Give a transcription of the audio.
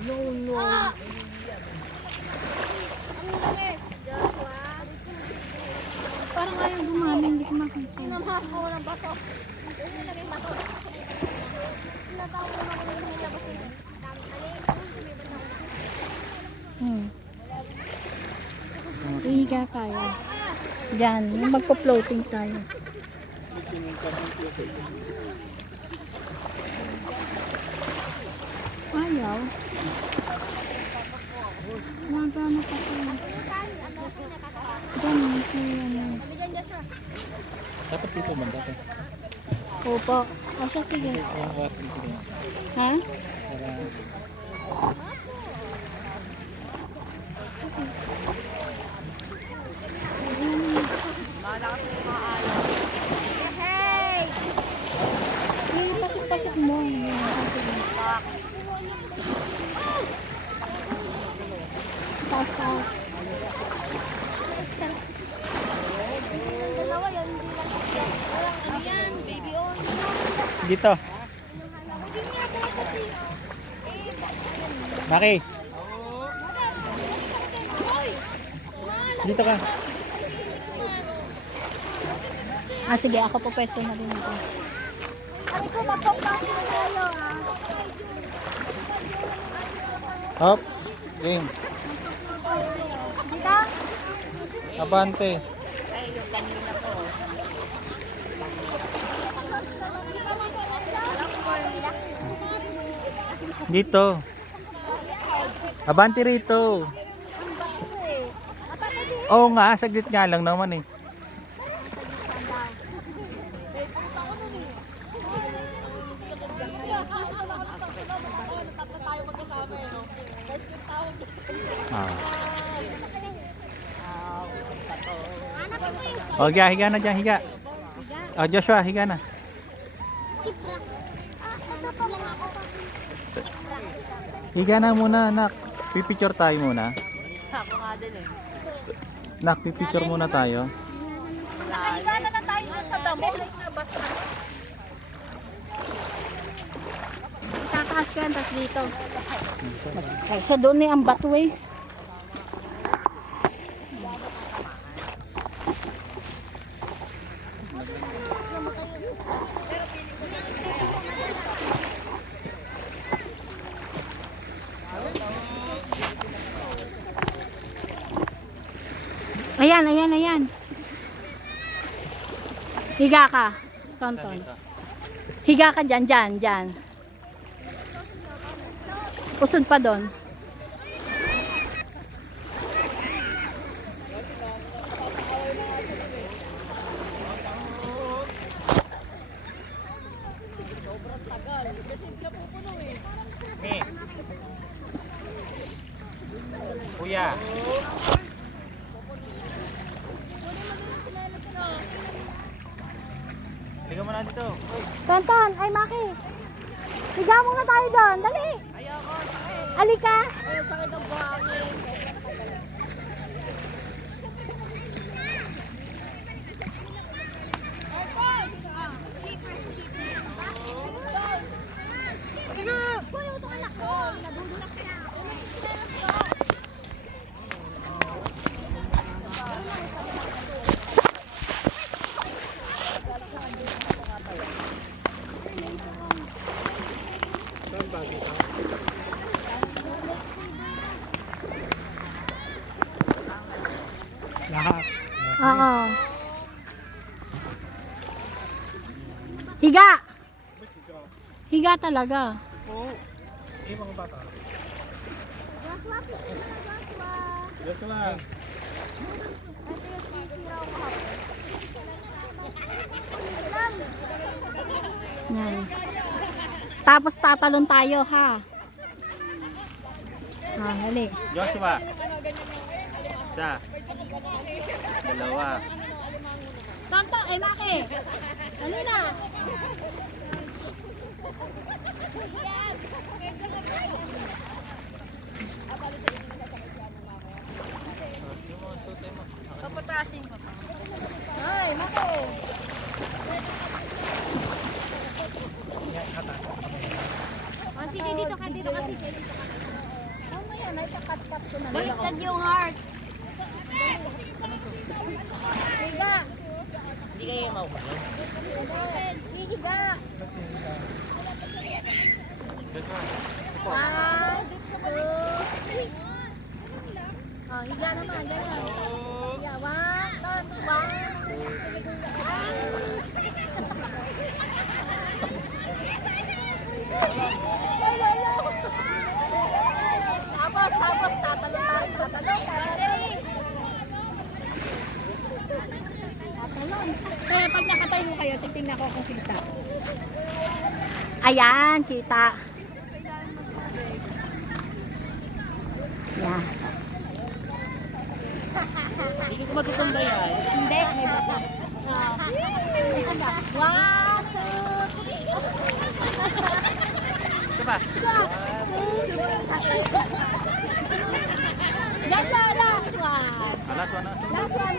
No, no. Ang laki. Joshua. Parang ayaw gumana, hindi ko makita. Tinamahas ko ng bato. Yung nilagay bato. Tinatawag naman ko yung nilabas yun. Higa tayo. Diyan, magpo-floating tayo. Ayaw. Nagano pa tayo. Diyan, ano. Dapat dito man dapat. Opo. O siya, sige. Ha? Hey! Pasok-pasok mo. Taas-taas. Dalawa yan, hindi lang. Walang ano yan, baby on. Dito. Maki. Dito ka. Ah, sige. Ako po pwesto na rin ito. Ay ko, mapapasok na tayo, ha? Hop. Game. Dito? Abante. Dito. Abante rito. Oo nga, saglit nga lang naman eh. Ah. Oh, higa na dyan, higa. Oh, Joshua, higa na. Skip rock. Hanap lang ako. Higa na muna, anak. Pipicture tayo muna. Ako nga din eh. Nak, pipicture muna tayo. Nakahiga na lang tayo sa damo. Tataas ka yan, tapos dito. Mas, kaysa doon eh, ang bato eh. Ayan, ayan, ayan. Higa ka, Tonton. Higa ka dyan, dyan, dyan. Usod pa doon. Kuya. Liga mo na dito. Tonton, ay Maki. Higa muna tayo doon, dali. Alika. Lahat. Oo. Higa. Higa talaga. Oo. Eh, mga bata. Joshua, picture na Joshua. Joshua. Ito yung sisiraw ko hapon. Yan. Tapos tatalon tayo ha. Ah, dali. Joshua. Isa. Dalawa. Tonton, ay Maki. Dali na. Papatasin ko. Ay, Mako. Yan, atas. Andito kasi kayo. Mamaya na ikakat-kat ko na. Baliktad yung heart. Higa. Hindi kayo maupo. Hihiga. 1, 2, 3. Oh, higa naman. Ganyan. Higa. 1, 2, 1. Tapos, tatalon. Kaya pag nakatayo kayo, titingnan ko kung kita. Ayan, kita. Yan. Hindi ko magsusumba yan. Hindi, may bata. 1, 2, 3. Ito ba? Yan siya, last one. Alas, ano? Last one.